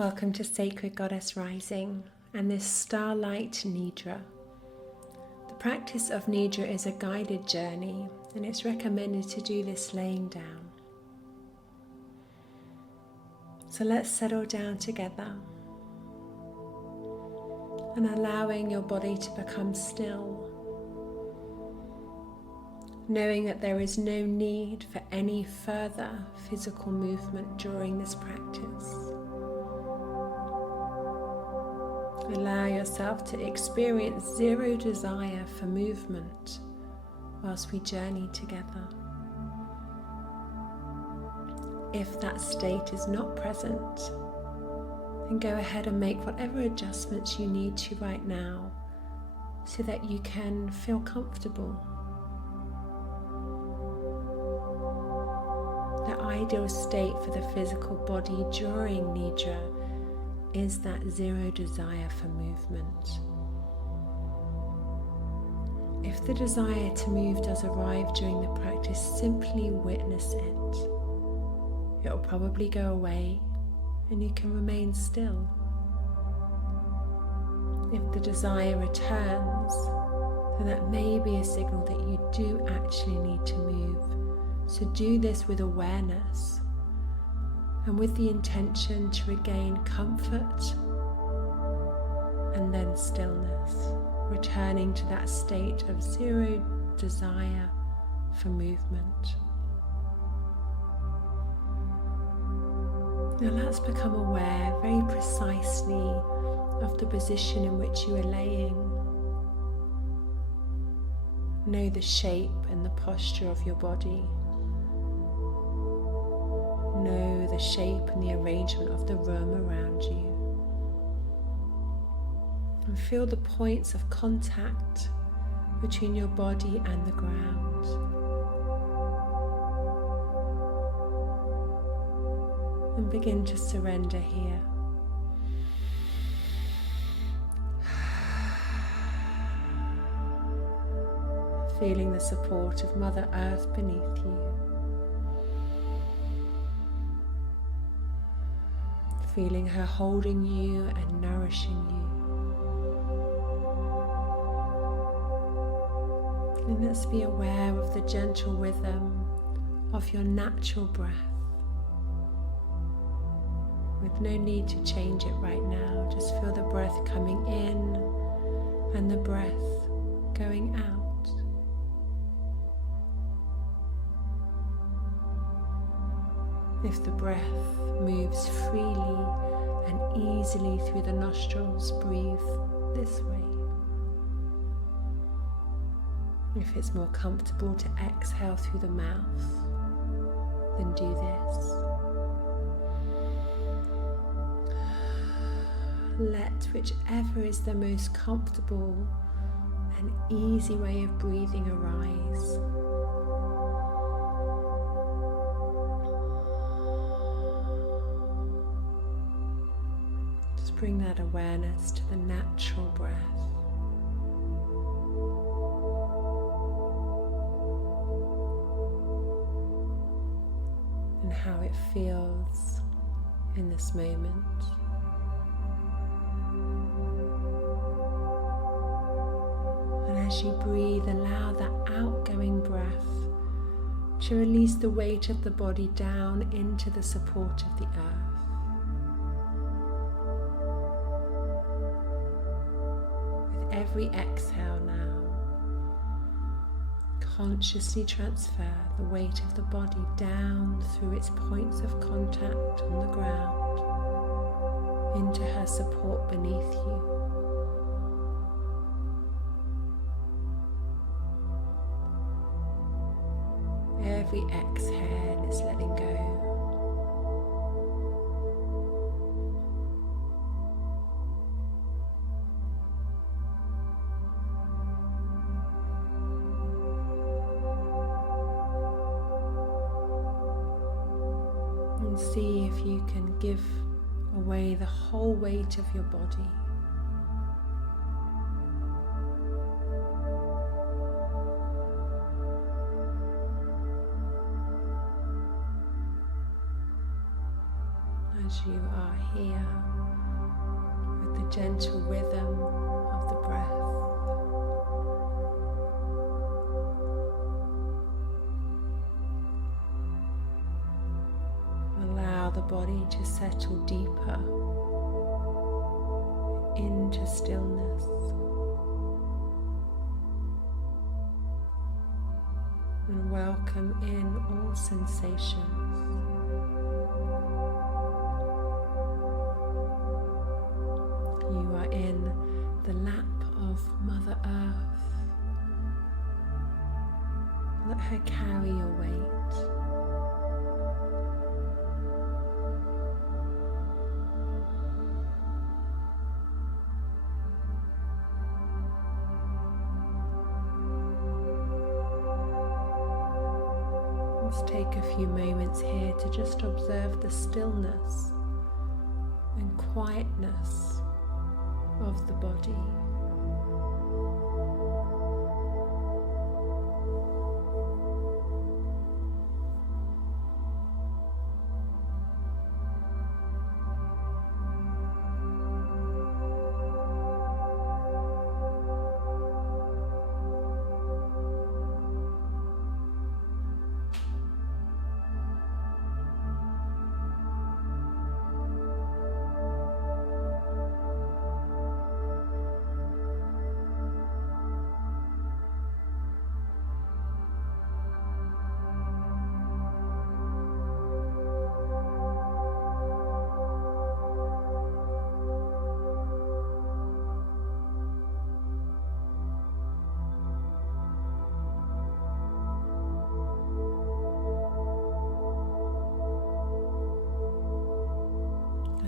Welcome to Sacred Goddess Rising and this Starlight Nidra. The practice of Nidra is a guided journey and it's recommended to do this laying down. So let's settle down together and allowing your body to become still, knowing that there is no need for any further physical movement during this practice. Allow yourself to experience zero desire for movement whilst we journey together. If that state is not present, then go ahead and make whatever adjustments you need to right now so that you can feel comfortable. The ideal state for the physical body during Nidra is that zero desire for movement. If the desire to move does arrive during the practice, simply witness it. It will probably go away and you can remain still. If the desire returns, then that may be a signal that you do actually need to move. So do this with awareness and with the intention to regain comfort and then stillness, returning to that state of zero desire for movement. Now let's become aware very precisely of the position in which you are laying. Know the shape and the posture of your body. Know the shape and the arrangement of the room around you. And feel the points of contact between your body and the ground. And begin to surrender here. Feeling the support of Mother Earth beneath you. Feeling her holding you and nourishing you. And let's be aware of the gentle rhythm of your natural breath, with no need to change it right now. Just feel the breath coming in and the breath going out. If the breath moves freely and easily through the nostrils, breathe this way. If it's more comfortable to exhale through the mouth, then do this. Let whichever is the most comfortable and easy way of breathing arise. Bring that awareness to the natural breath. And how it feels in this moment. And as you breathe, allow that outgoing breath to release the weight of the body down into the support of the earth. Every exhale now, consciously transfer the weight of the body down through its points of contact on the ground into her support beneath you. Every exhale is letting go. See if you can give away the whole weight of your body. as you are here with the gentle rhythm of the breath. Allow the body to settle deeper into stillness. And welcome in all sensations. You are in the lap of Mother Earth. Let her carry your weight. Let's take a few moments here to just observe the stillness and quietness of the body.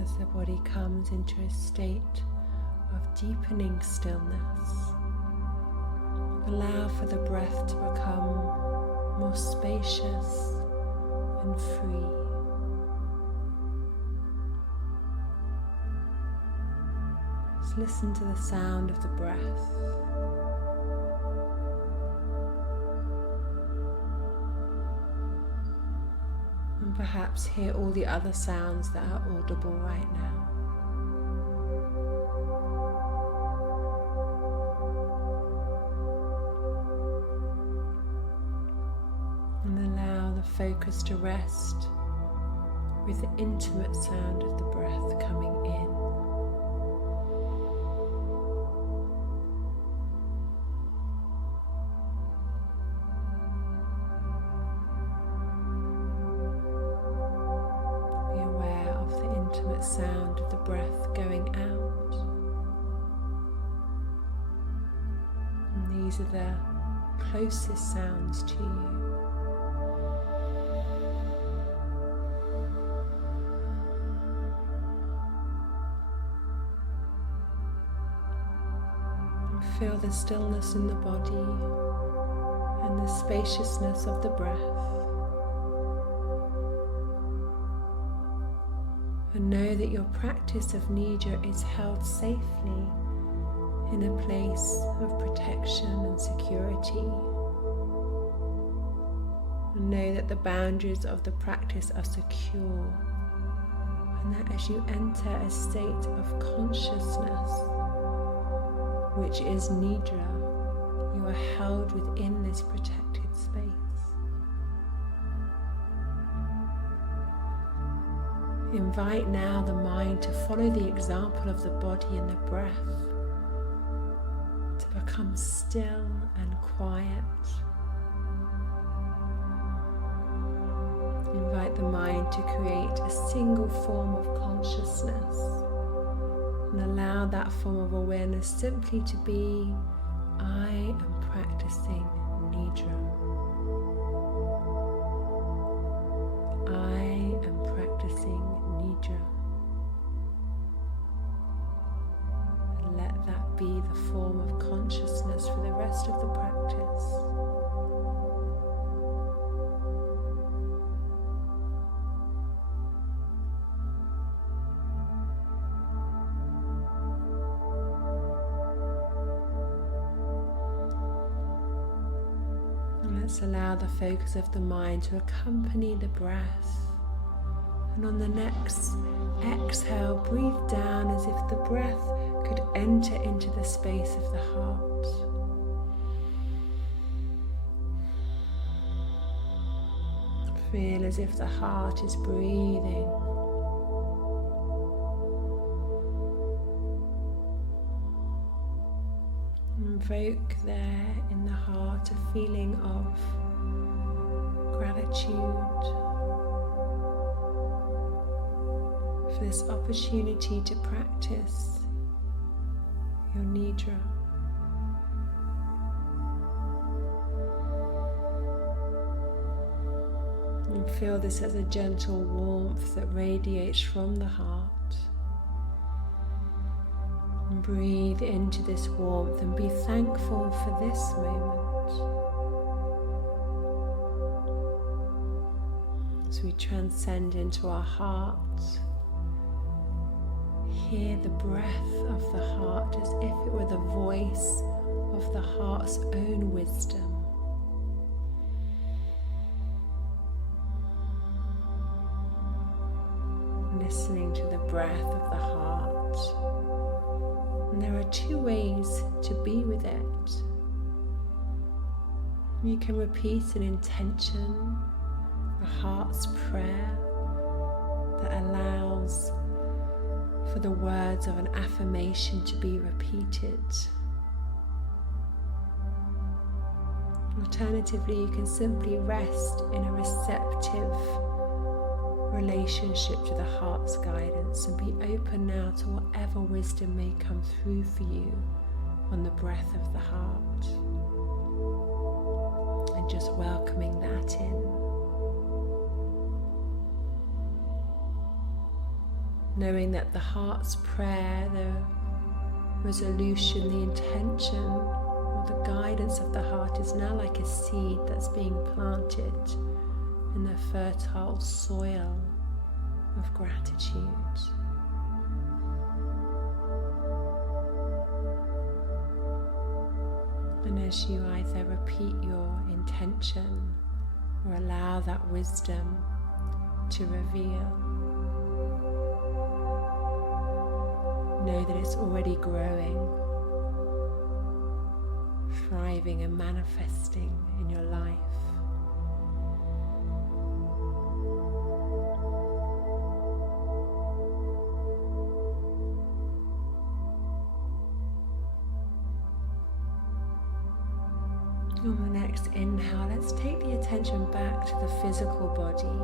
As the body comes into a state of deepening stillness, allow for the breath to become more spacious and free. Just listen to the sound of the breath. And perhaps hear all the other sounds that are audible right now. And allow the focus to rest with the intimate sound of the breath coming in. Sound of the breath going out. And these are the closest sounds to you. And feel the stillness in the body and the spaciousness of the breath. And know that your practice of Nidra is held safely in a place of protection and security. And know that the boundaries of the practice are secure, and that as you enter a state of consciousness, which is Nidra, you are held within this protected space. Invite now the mind to follow the example of the body and the breath, to become still and quiet. Invite the mind to create a single form of consciousness and allow that form of awareness simply to be, I am practicing Nidra. I am practicing Nidra. And let that be the form of consciousness for the rest of the practice. And let's allow the focus of the mind to accompany the breath. And on the next exhale, breathe down as if the breath could enter into the space of the heart. Feel as if the heart is breathing. Invoke there in the heart a feeling of gratitude for this opportunity to practice your Nidra. And feel this as a gentle warmth that radiates from the heart. And breathe into this warmth and be thankful for this moment. As we transcend into our heart, hear the breath of the heart as if it were the voice of the heart's own wisdom. Listening to the breath of the heart. And there are two ways to be with it. You can repeat an intention, a heart's prayer that allows for the words of an affirmation to be repeated. Alternatively, you can simply rest in a receptive relationship to the heart's guidance and be open now to whatever wisdom may come through for you on the breath of the heart, and just welcoming that in, knowing that the heart's prayer, the resolution, the intention or the guidance of the heart is now like a seed that's being planted in the fertile soil of gratitude. And as you either repeat your intention or allow that wisdom to reveal, know that it's already growing, thriving and manifesting in your life. On the next inhale, let's take the attention back to the physical body.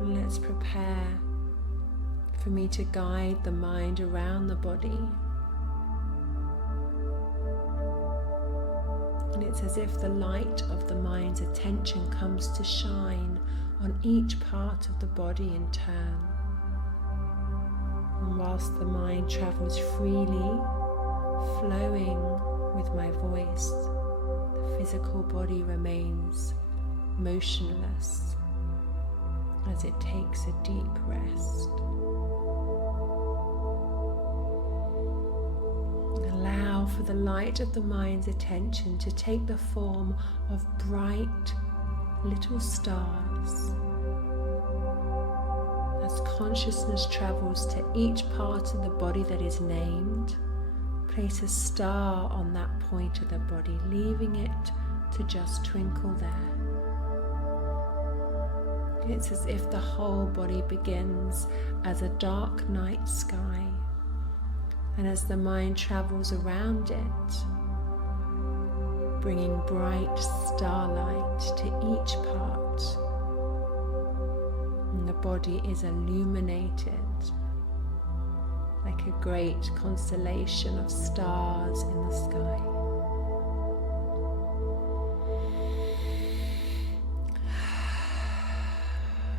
And let's prepare for me to guide the mind around the body. And it's as if the light of the mind's attention comes to shine on each part of the body in turn. And whilst the mind travels freely, flowing with my voice, the physical body remains motionless as it takes a deep rest. Allow for the light of the mind's attention to take the form of bright little stars. As consciousness travels to each part of the body that is named, place a star on that point of the body, leaving it to just twinkle there. It's as if the whole body begins as a dark night sky, and as the mind travels around it, bringing bright starlight to each part, and the body is illuminated like a great constellation of stars in the sky.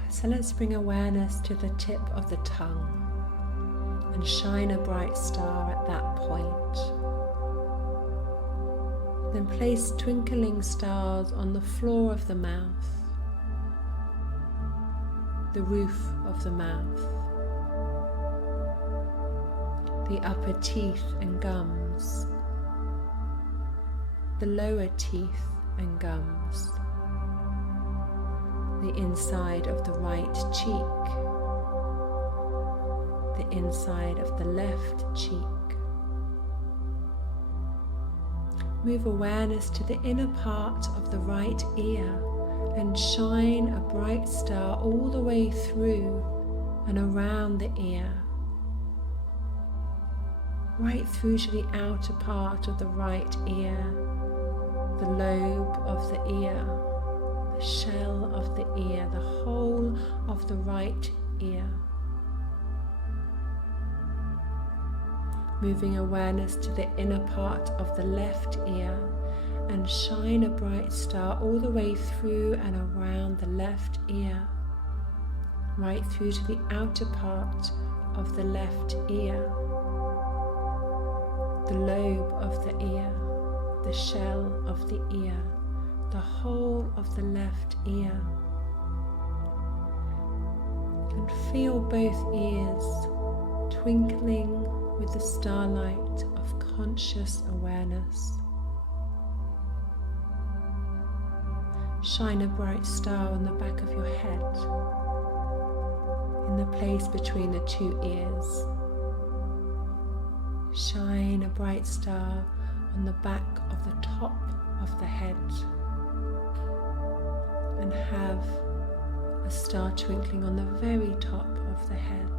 So let's bring awareness to the tip of the tongue and shine a bright star at that point. Then place twinkling stars on the floor of the mouth, the roof of the mouth, the upper teeth and gums, the lower teeth and gums, the inside of the right cheek, the inside of the left cheek. Move awareness to the inner part of the right ear and shine a bright star all the way through and around the ear, right through to the outer part of the right ear, the lobe of the ear, the shell of the ear, the whole of the right ear. Moving awareness to the inner part of the left ear and shine a bright star all the way through and around the left ear, right through to the outer part of the left ear, the lobe of the ear, the shell of the ear, the whole of the left ear. And feel both ears twinkling with the starlight of conscious awareness. Shine a bright star on the back of your head, in the place between the two ears. Shine a bright star on the back of the top of the head, and have a star twinkling on the very top of the head.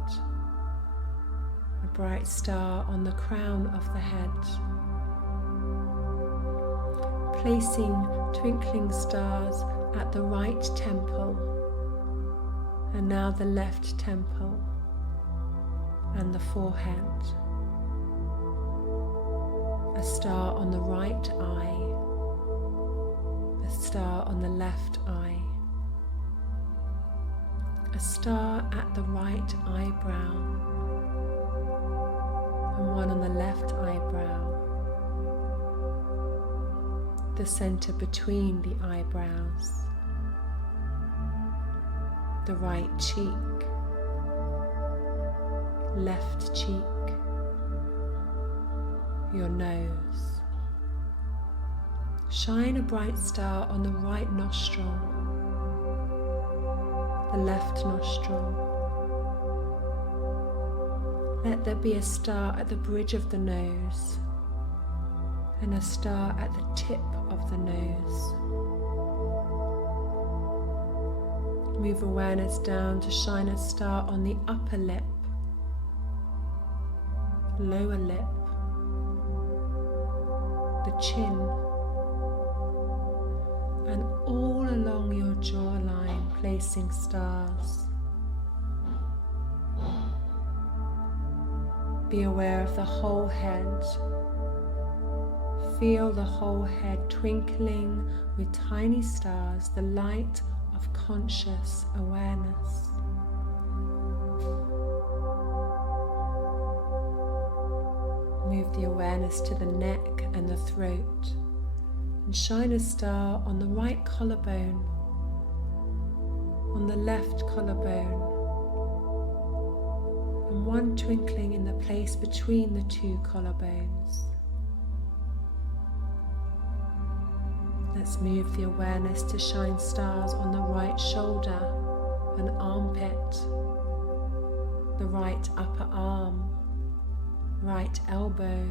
A bright star on the crown of the head. Placing twinkling stars at the right temple, and now the left temple and the forehead. A star on the right eye, a star on the left eye, a star at the right eyebrow, and one on the left eyebrow, the center between the eyebrows, the right cheek, left cheek, your nose. Shine a bright star on the right nostril, the left nostril. Let there be a star at the bridge of the nose and a star at the tip of the nose. Move awareness down to shine a star on the upper lip, lower lip, the chin, and all along your jawline, placing stars. Be aware of the whole head. Feel the whole head twinkling with tiny stars, the light of conscious awareness. Move the awareness to the neck and the throat, and shine a star on the right collarbone, on the left collarbone, and one twinkling in the place between the two collarbones. Let's move the awareness to shine stars on the right shoulder and armpit, the right upper arm, right elbow,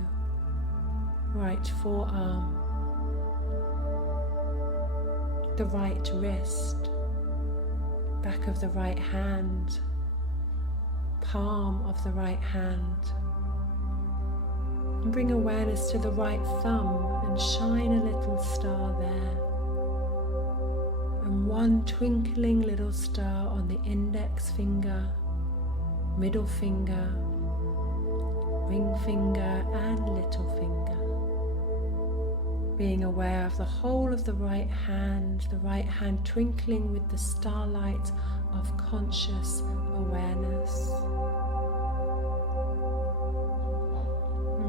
right forearm, the right wrist, back of the right hand, palm of the right hand. And bring awareness to the right thumb and shine a little star there. And one twinkling little star on the index finger, middle finger, ring finger and little finger. Being aware of the whole of the right hand twinkling with the starlight of conscious awareness.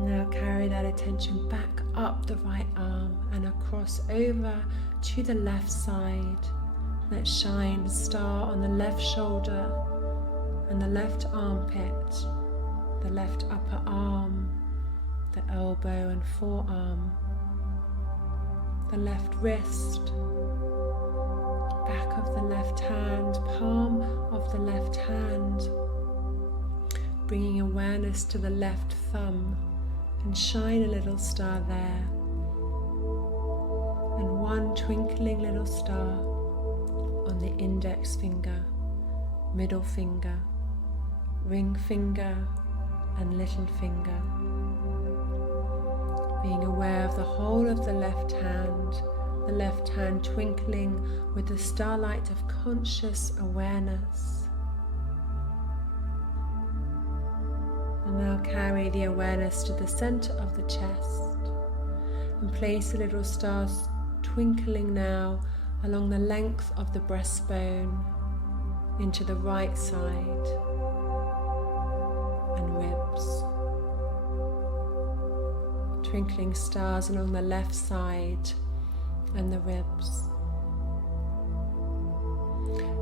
Now carry that attention back up the right arm and across over to the left side. Let's shine a star on the left shoulder and the left armpit, the left upper arm, the elbow and forearm, the left wrist, back of the left hand, palm of the left hand, bringing awareness to the left thumb, and shine a little star there, and one twinkling little star on the index finger, middle finger, ring finger and little finger, being aware of the whole of the left hand twinkling with the starlight of conscious awareness. And now carry the awareness to the center of the chest and place the little stars twinkling now along the length of the breastbone into the right side and ribs. Twinkling stars along the left side and the ribs.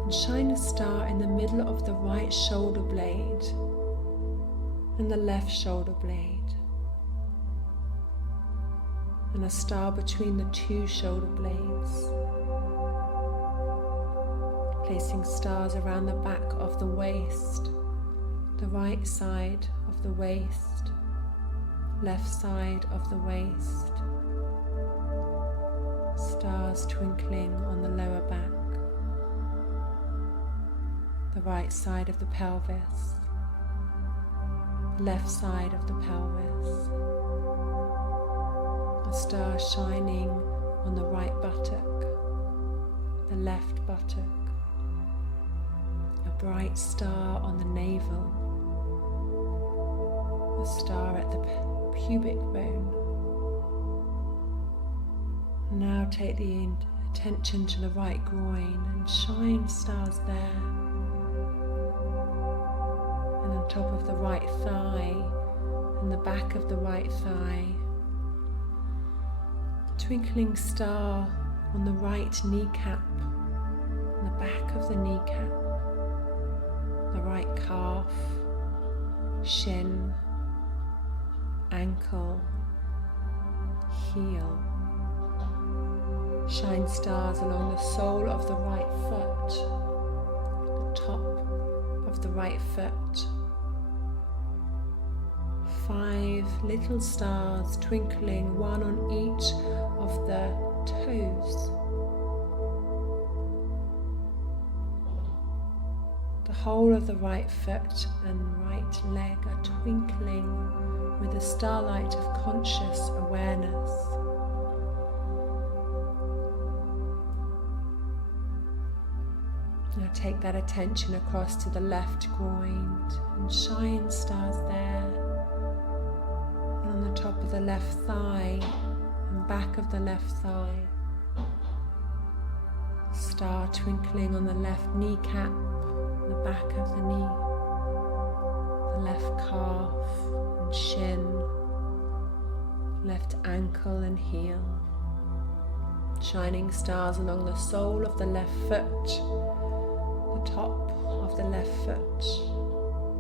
And shine a star in the middle of the right shoulder blade and the left shoulder blade. And a star between the two shoulder blades. Placing stars around the back of the waist, the right side of the waist, left side of the waist. Stars twinkling on the lower back, the right side of the pelvis, left side of the pelvis. A star shining on the right buttock, the left buttock. A bright star on the navel. A star at the pubic bone. Now take the attention to the right groin and shine stars there. And on top of the right thigh and the back of the right thigh. Twinkling star on the right kneecap and the back of the kneecap. The right calf, shin, ankle, heel. Shine stars along the sole of the right foot, the top of the right foot. 5 little stars twinkling, one on each of the toes. The whole of the right foot and right leg are twinkling with the starlight of conscious awareness. Now take that attention across to the left groin and shine stars there. And on the top of the left thigh and back of the left thigh. Star twinkling on the left kneecap, the back of the knee, the left calf and shin, left ankle and heel. Shining stars along the sole of the left foot, the top of the left foot,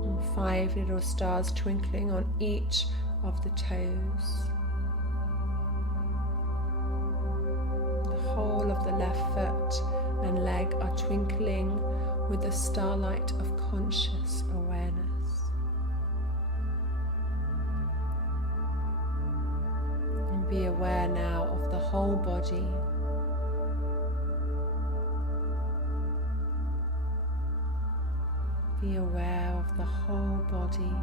and 5 little stars twinkling on each of the toes. The whole of the left foot and leg are twinkling with the starlight of conscious awareness. And be aware now of the whole body. Be aware of the whole body.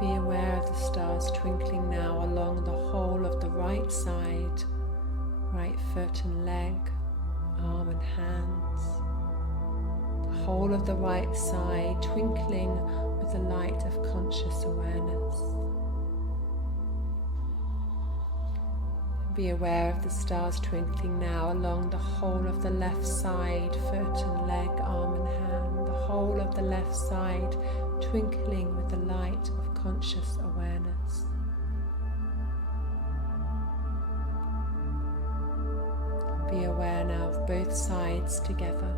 Be aware of the stars twinkling now along the whole of the right side, right foot and leg, arm and hands. The whole of the right side twinkling with the light of conscious awareness. Be aware of the stars twinkling now along the whole of the left side, foot and leg, arm and hand. The whole of the left side twinkling with the light of conscious awareness. Be aware now of both sides together.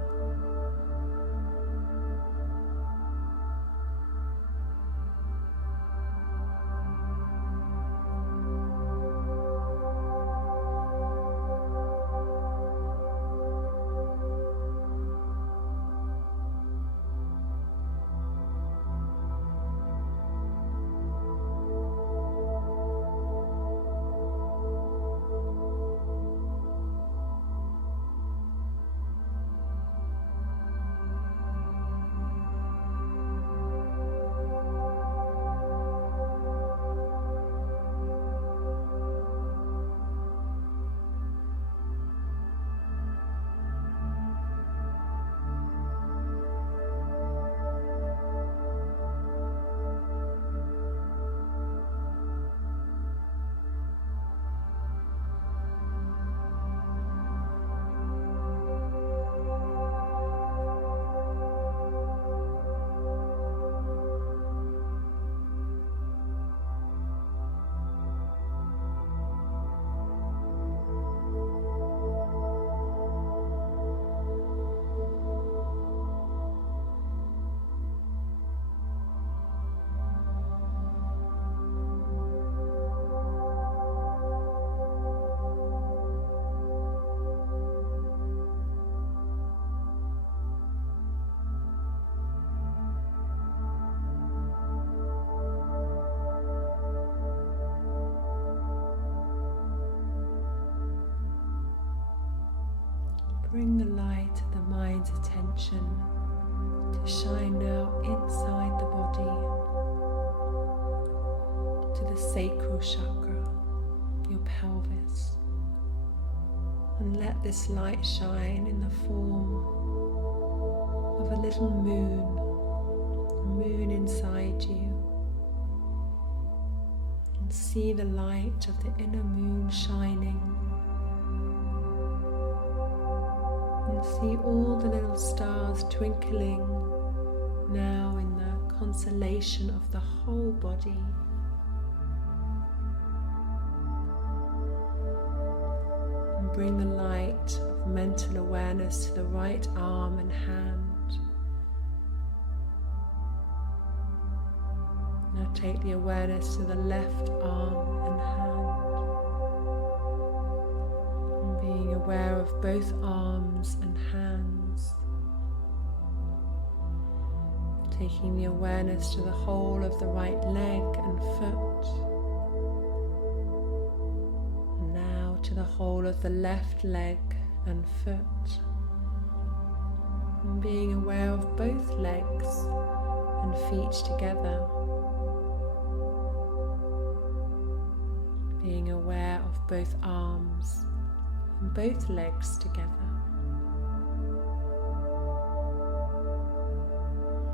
bring the light of the mind's attention to shine now inside the body, to the sacral chakra, your pelvis. And let this light shine in the form of a little moon, a moon inside you. And see the light of the inner moon shining. And see all the little stars twinkling now in the constellation of the whole body. And bring the light of mental awareness to the right arm and hand. Now take the awareness to the left arm and hand. Being aware of both arms and hands. Taking the awareness to the whole of the right leg and foot. And now to the whole of the left leg and foot. And being aware of both legs and feet together. Being aware of both arms and both legs together.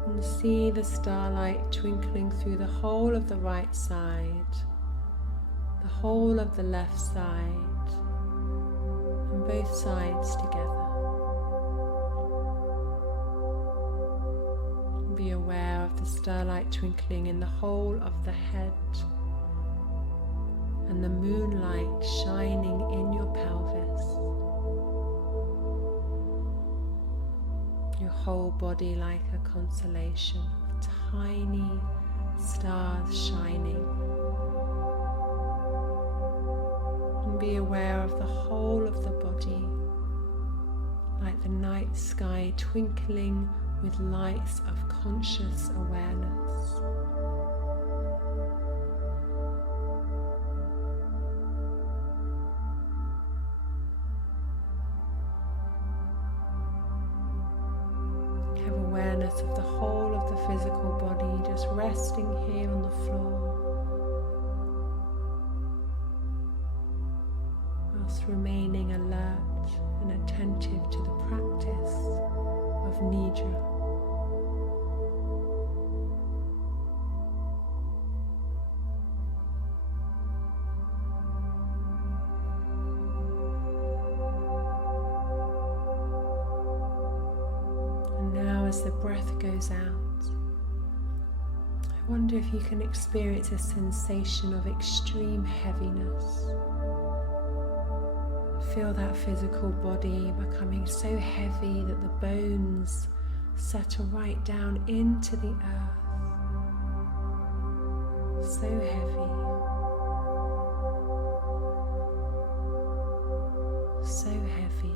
And see the starlight twinkling through the whole of the right side, the whole of the left side, and both sides together. Be aware of the starlight twinkling in the whole of the head, and the moonlight shining in your pelvis, your whole body like a constellation of tiny stars shining. And be aware of the whole of the body like the night sky twinkling with lights of conscious awareness. Of the whole of the physical body just resting here on the floor, whilst remaining alert and attentive to the practice of Nidra. As the breath goes out, I wonder if you can experience a sensation of extreme heaviness. Feel that physical body becoming so heavy that the bones settle right down into the earth. So heavy. So heavy.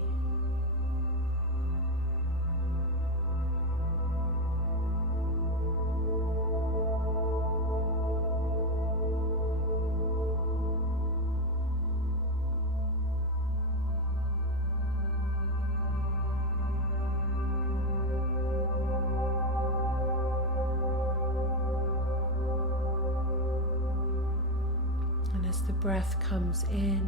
As the breath comes in,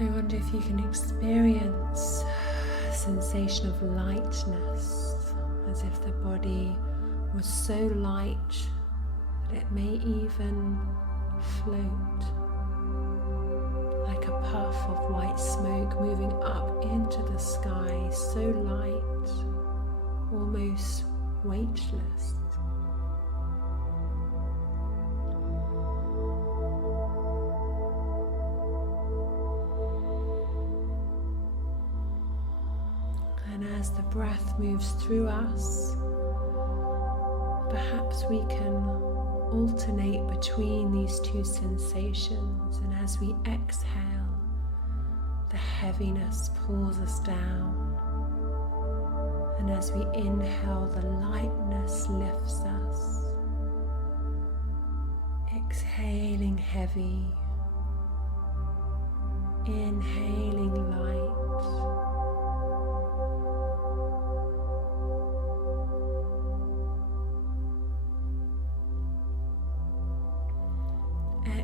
I wonder if you can experience a sensation of lightness, as if the body was so light that it may even float, like a puff of white smoke moving up into the sky, so light, almost weightless. As the breath moves through us, perhaps we can alternate between these two sensations, and as we exhale, the heaviness pulls us down, and as we inhale, the lightness lifts us. Exhaling heavy, inhaling light.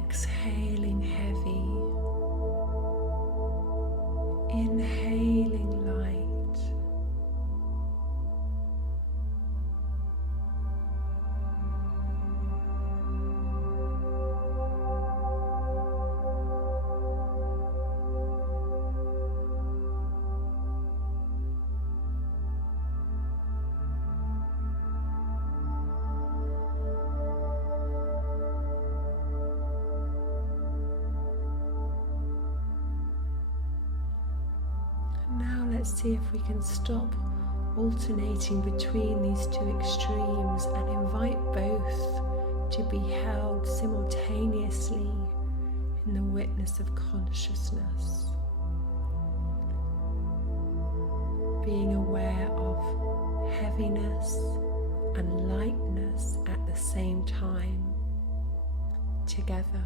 exhaling heavy, inhaling light. Let's see if we can stop alternating between these two extremes and invite both to be held simultaneously in the witness of consciousness. Being aware of heaviness and lightness at the same time, together.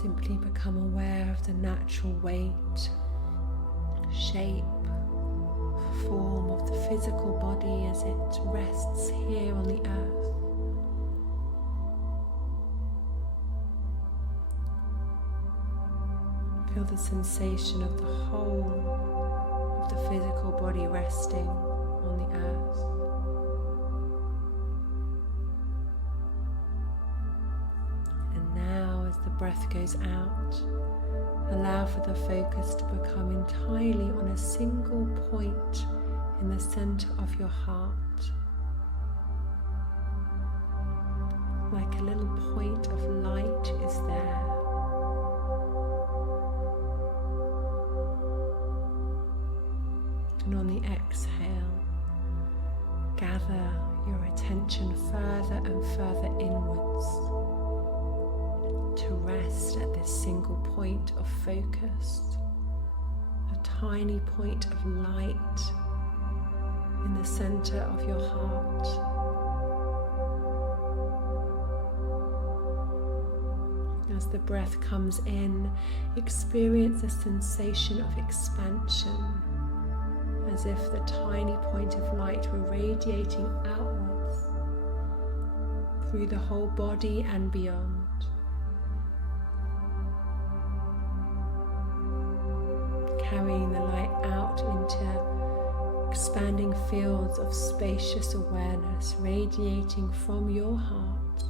Simply become aware of the natural weight, shape, form of the physical body as it rests here on the earth. Feel the sensation of the whole of the physical body resting on the earth. The breath goes out, allow for the focus to become entirely on a single point in the center of your heart, like a little point of light is there. And on the exhale, gather your attention further and further inwards, to rest at this single point of focus, a tiny point of light in the center of your heart. As the breath comes in, experience a sensation of expansion, as if the tiny point of light were radiating outwards through the whole body and beyond. Carrying the light out into expanding fields of spacious awareness radiating from your heart.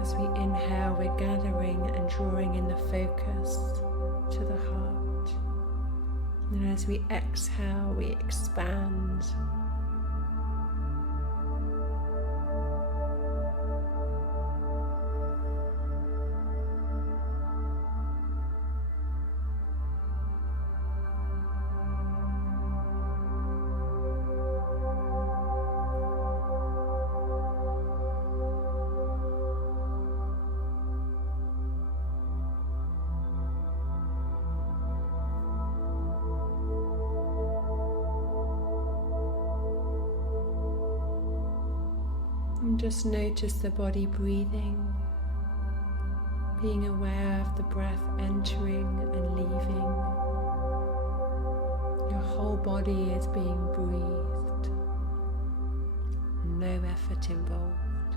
As we inhale, we're gathering and drawing in the focus to the heart, and as we exhale, we expand. just notice the body breathing, being aware of the breath entering and leaving. Your whole body is being breathed. No effort involved.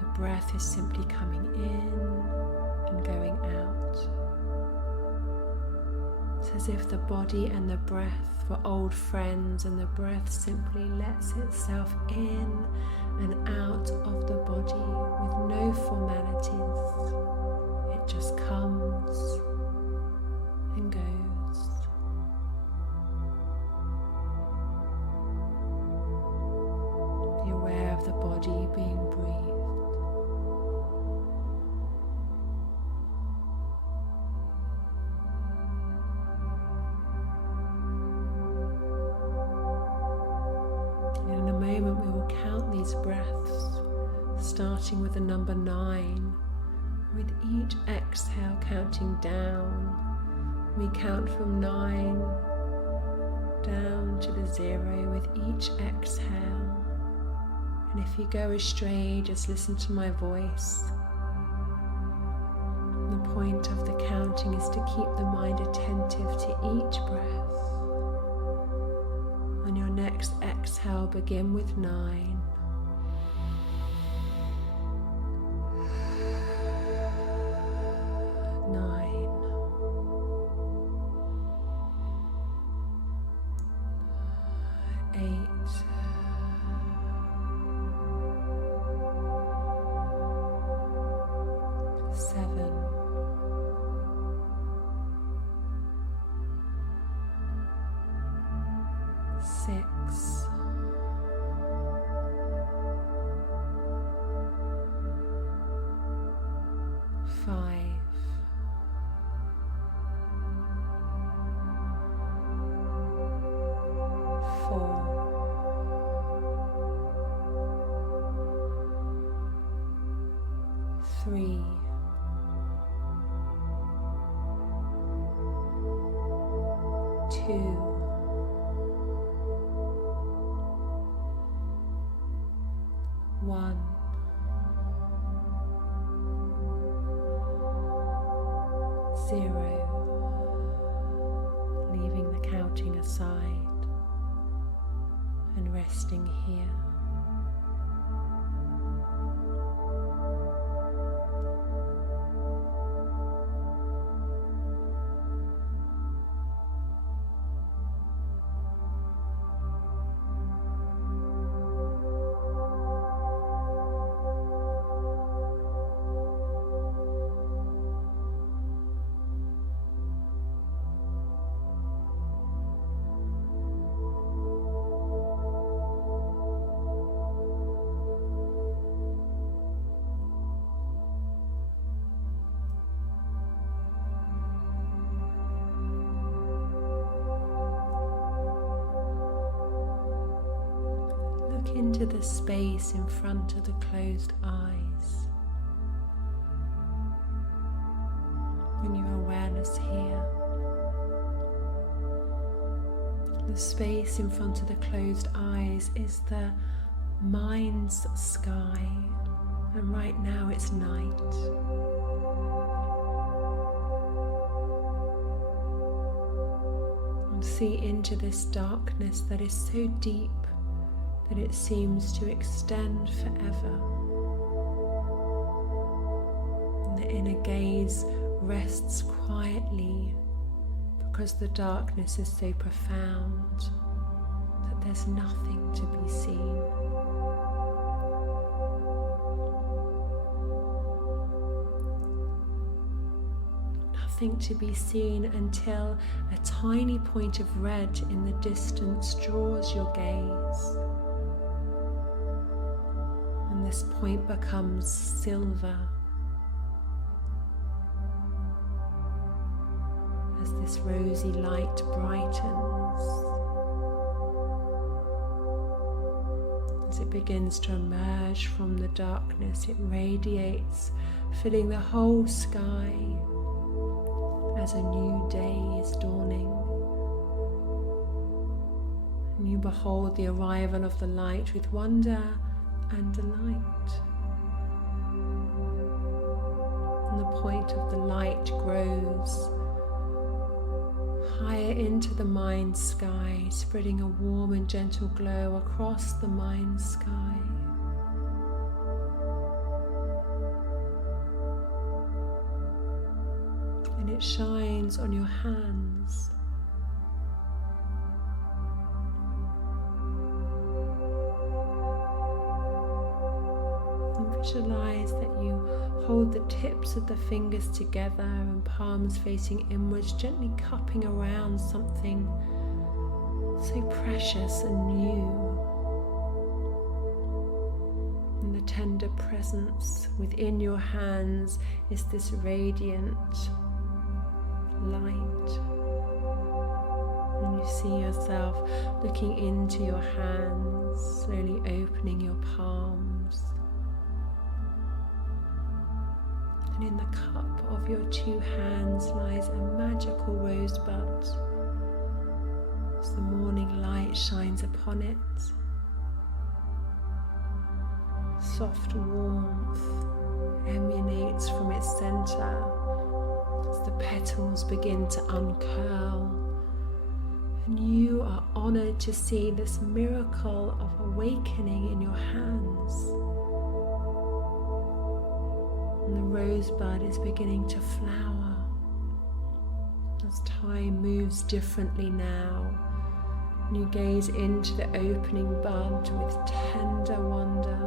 The breath is simply coming in and going out. It's as if the body and the breath were old friends, and the breath simply lets itself in and out of the body with no formalities. It just comes and goes. Be aware of the body being breathed. Breaths, starting with the number 9, with each exhale counting down. We count from 9 down to the 0 with each exhale. And if you go astray, just listen to my voice. The point of the counting is to keep the mind attentive to each breath. On your next exhale, begin with 9. 6, 5, 4, 3, 2, 1. 0. Leaving the counting aside and resting here. Into the space in front of the closed eyes. Bring your awareness here. The space in front of the closed eyes is the mind's sky, and right now it's night. And see into this darkness that is so deep that it seems to extend forever. And the inner gaze rests quietly because the darkness is so profound that there's nothing to be seen. Nothing to be seen until a tiny point of red in the distance draws your gaze. This point becomes silver as this rosy light brightens, as it begins to emerge from the darkness. It radiates, filling the whole sky as a new day is dawning. And you behold the arrival of the light with wonder and delight. And the point of the light grows higher into the mind sky, spreading a warm and gentle glow across the mind sky. And it shines on your hands. And visualize that you hold the tips of the fingers together and palms facing inwards, gently cupping around something so precious and new. And the tender presence within your hands is this radiant light. And you see yourself looking into your hands, slowly opening your palms. And in the cup of your two hands lies a magical rosebud. As the morning light shines upon it, soft warmth emanates from its center as the petals begin to uncurl. And you are honored to see this miracle of awakening in your hands. And the rosebud is beginning to flower as time moves differently now. And you gaze into the opening bud with tender wonder.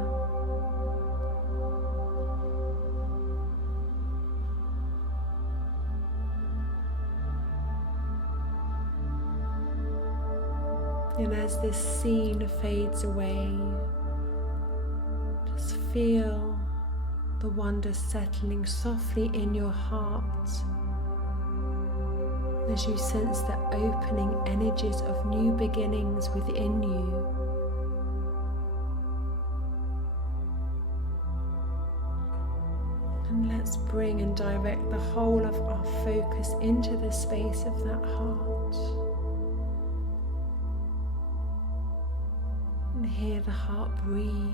And as this scene fades away, just feel the wonder settling softly in your heart as you sense the opening energies of new beginnings within you. And let's bring and direct the whole of our focus into the space of that heart. And hear the heart breathe.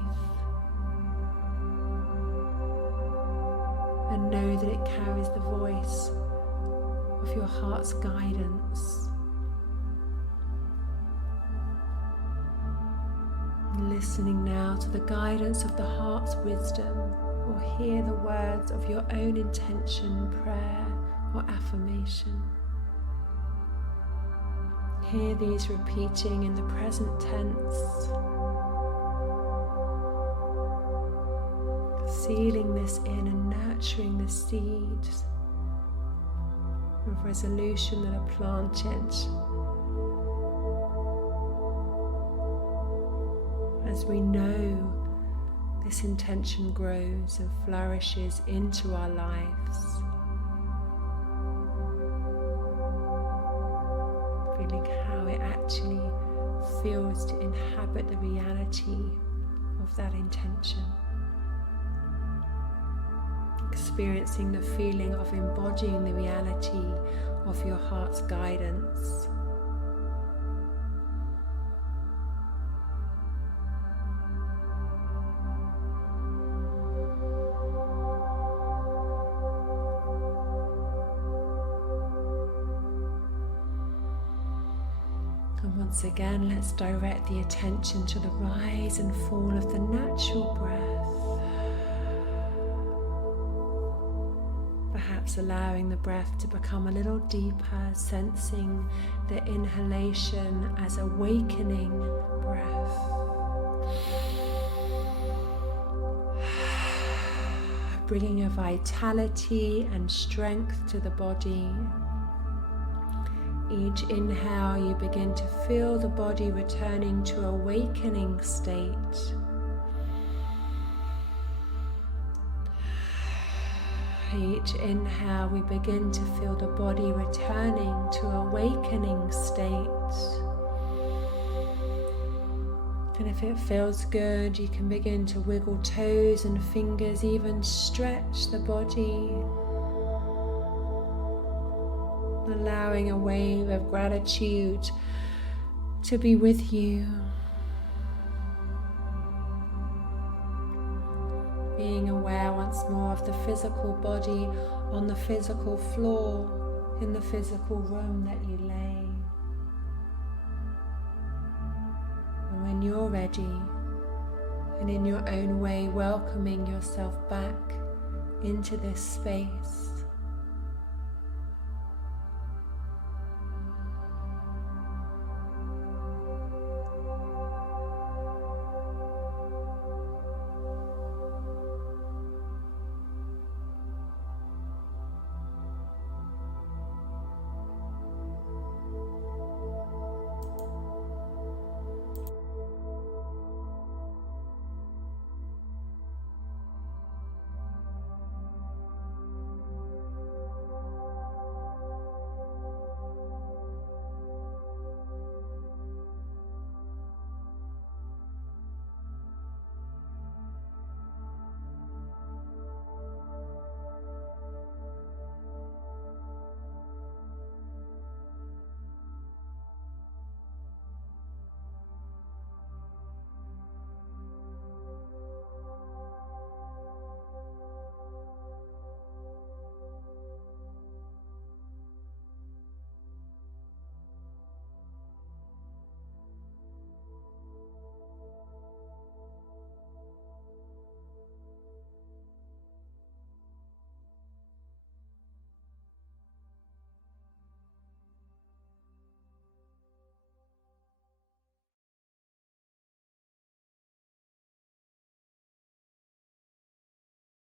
And know that it carries the voice of your heart's guidance. And listening now to the guidance of the heart's wisdom, or hear the words of your own intention, prayer, or affirmation. Hear these repeating in the present tense, sealing this in and nurturing the seeds of resolution that are planted as we know this intention grows and flourishes into our lives. Feeling how it actually feels to inhabit the reality of that intention. Experiencing the feeling of embodying the reality of your heart's guidance. And once again, let's direct the attention to the rise and fall of the natural breath. Perhaps allowing the breath to become a little deeper, sensing the inhalation as awakening breath. Bringing a vitality and strength to the body. Each inhale, you begin to feel the body returning to awakening state. Each inhale, we begin to feel the body returning to awakening state. And if it feels good, you can begin to wiggle toes and fingers, even stretch the body. Allowing a wave of gratitude to be with you. aware once more of the physical body on the physical floor in the physical room that you lay. And when you're ready, and in your own way welcoming yourself back into this space,